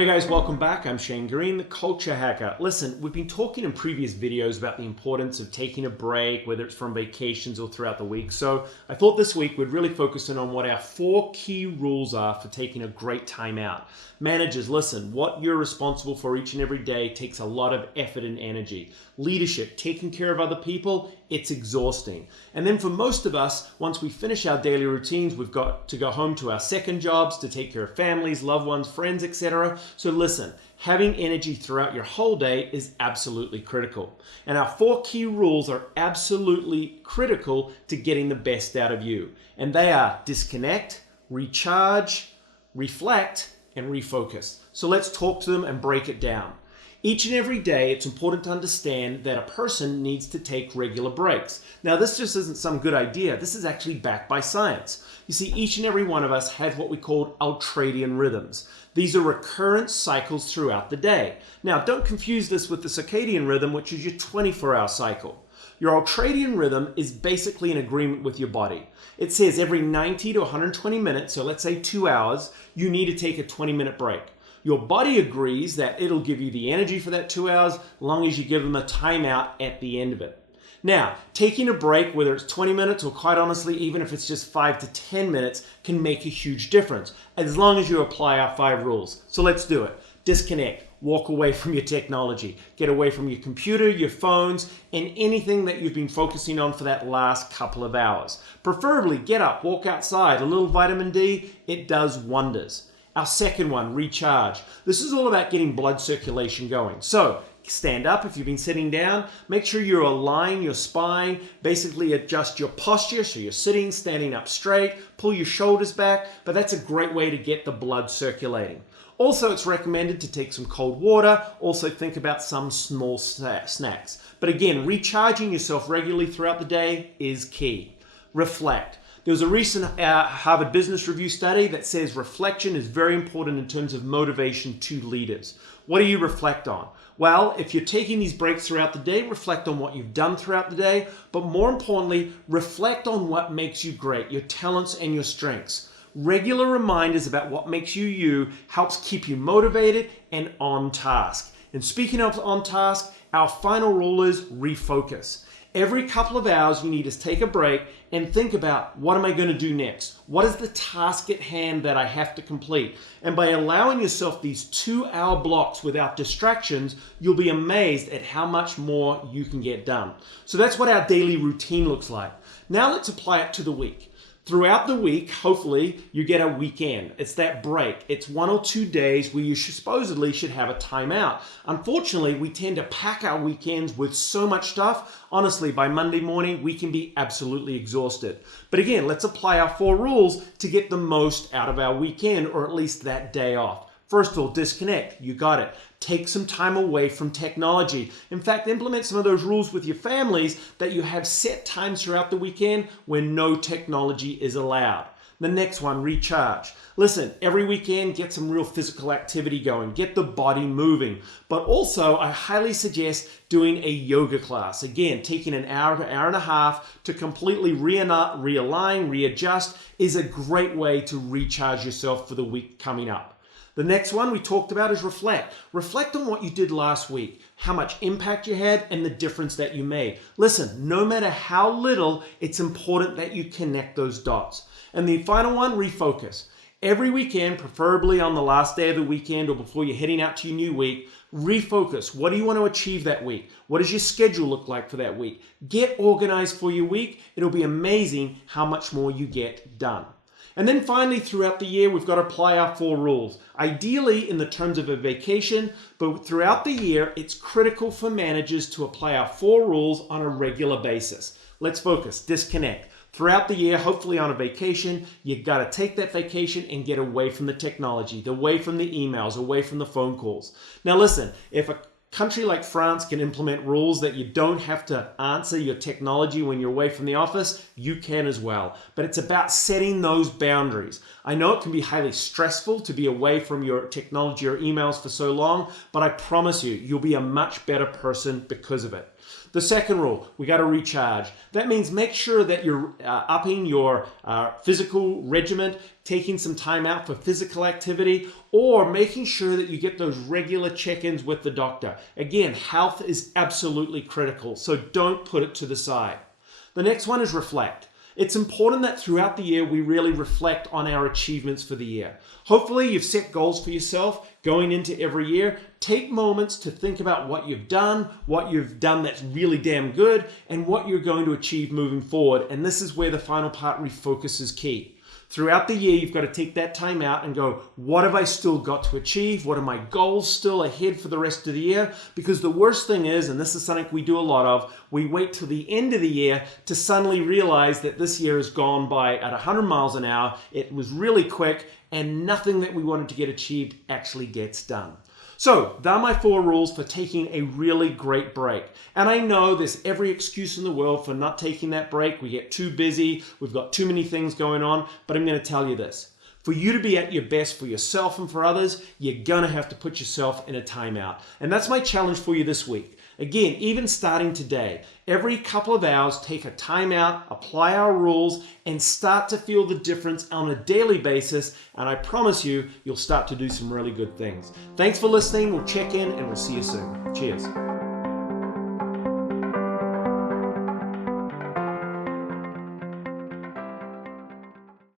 Hey guys, welcome back. I'm Shane Green, the Culture Hacker. Listen, we've been talking in previous videos about the importance of taking a break, whether it's from vacations or throughout the week. So I thought this week we'd really focus in on what our 4 key rules are for taking a great time out. Managers, listen, what you're responsible for each and every day takes a lot of effort and energy. Leadership, taking care of other people, it's exhausting. And then for most of us, once we finish our daily routines, we've got to go home to our second jobs to take care of families, loved ones, friends, etc. So listen, having energy throughout your whole day is absolutely critical. And our 4 key rules are absolutely critical to getting the best out of you. And they are disconnect, recharge, reflect, and refocus. So let's talk to them and break it down. Each and every day, it's important to understand that a person needs to take regular breaks. Now, this just isn't some good idea. This is actually backed by science. You see, each and every one of us have what we call ultradian rhythms. These are recurrent cycles throughout the day. Now, don't confuse this with the circadian rhythm, which is your 24-hour cycle. Your ultradian rhythm is basically in agreement with your body. It says every 90 to 120 minutes, so let's say 2 hours, you need to take a 20-minute break. Your body agrees that it'll give you the energy for that 2 hours, as long as you give them a timeout at the end of it. Now, taking a break, whether it's 20 minutes or quite honestly, even if it's just 5 to 10 minutes, can make a huge difference, as long as you apply our 5 rules. So let's do it. Disconnect. Walk away from your technology. Get away from your computer, your phones, and anything that you've been focusing on for that last couple of hours. Preferably get up, walk outside. A little vitamin D, it does wonders. Our second one, recharge. This is all about getting blood circulation going. So stand up if you've been sitting down. Make sure you align your spine. Basically adjust your posture so you're sitting, standing up straight. Pull your shoulders back. But that's a great way to get the blood circulating. Also, it's recommended to take some cold water. Also, think about some small snacks. But again, recharging yourself regularly throughout the day is key. Reflect. There was a recent Harvard Business Review study that says reflection is very important in terms of motivation to leaders. What do you reflect on? Well, if you're taking these breaks throughout the day, reflect on what you've done throughout the day, but more importantly, reflect on what makes you great, your talents and your strengths. Regular reminders about what makes you you helps keep you motivated and on task. And speaking of on task, our final rule is refocus. Every couple of hours, you need to take a break and think about, what am I going to do next? What is the task at hand that I have to complete? And by allowing yourself these 2-hour blocks without distractions, you'll be amazed at how much more you can get done. So that's what our daily routine looks like. Now let's apply it to the week. Throughout the week, hopefully, you get a weekend. It's that break. It's 1 or 2 days where you supposedly should have a timeout. Unfortunately, we tend to pack our weekends with so much stuff. Honestly, by Monday morning, we can be absolutely exhausted. But again, let's apply our 4 rules to get the most out of our weekend, or at least that day off. First of all, disconnect. You got it. Take some time away from technology. In fact, implement some of those rules with your families that you have set times throughout the weekend when no technology is allowed. The next one, recharge. Listen, every weekend, get some real physical activity going. Get the body moving. But also, I highly suggest doing a yoga class. Again, taking an hour to hour and a half to completely realign, readjust is a great way to recharge yourself for the week coming up. The next one we talked about is reflect. Reflect on what you did last week, how much impact you had, and the difference that you made. Listen, no matter how little, it's important that you connect those dots. And the final one, refocus. Every weekend, preferably on the last day of the weekend or before you're heading out to your new week, refocus. What do you want to achieve that week? What does your schedule look like for that week? Get organized for your week. It'll be amazing how much more you get done. And then finally, throughout the year, we've got to apply our 4 rules. Ideally, in the terms of a vacation, but throughout the year, it's critical for managers to apply our 4 rules on a regular basis. Let's focus. Disconnect. Throughout the year, hopefully on a vacation, you've got to take that vacation and get away from the technology, away from the emails, away from the phone calls. Now listen, if a country like France can implement rules that you don't have to answer your technology when you're away from the office, you can as well. But it's about setting those boundaries. I know it can be highly stressful to be away from your technology or emails for so long, but I promise you, you'll be a much better person because of it. The second rule, we got to recharge. That means make sure that you're upping your physical regimen, taking some time out for physical activity, or making sure that you get those regular check-ins with the doctor. Again, health is absolutely critical, so don't put it to the side. The next one is reflect. It's important that throughout the year we really reflect on our achievements for the year. Hopefully you've set goals for yourself going into every year. Take moments to think about what you've done that's really damn good, and what you're going to achieve moving forward. And this is where the final part, refocus, is key. Throughout the year, you've got to take that time out and go, what have I still got to achieve? What are my goals still ahead for the rest of the year? Because the worst thing is, and this is something we do a lot of, we wait till the end of the year to suddenly realize that this year has gone by at 100 miles an hour. It was really quick, and nothing that we wanted to get achieved actually gets done. So, they're my 4 rules for taking a really great break. And I know there's every excuse in the world for not taking that break. We get too busy, we've got too many things going on, but I'm going to tell you this. For you to be at your best for yourself and for others, you're going to have to put yourself in a timeout. And that's my challenge for you this week. Again, even starting today, every couple of hours, take a time out, apply our rules, and start to feel the difference on a daily basis. And I promise you, you'll start to do some really good things. Thanks for listening. We'll check in and we'll see you soon. Cheers.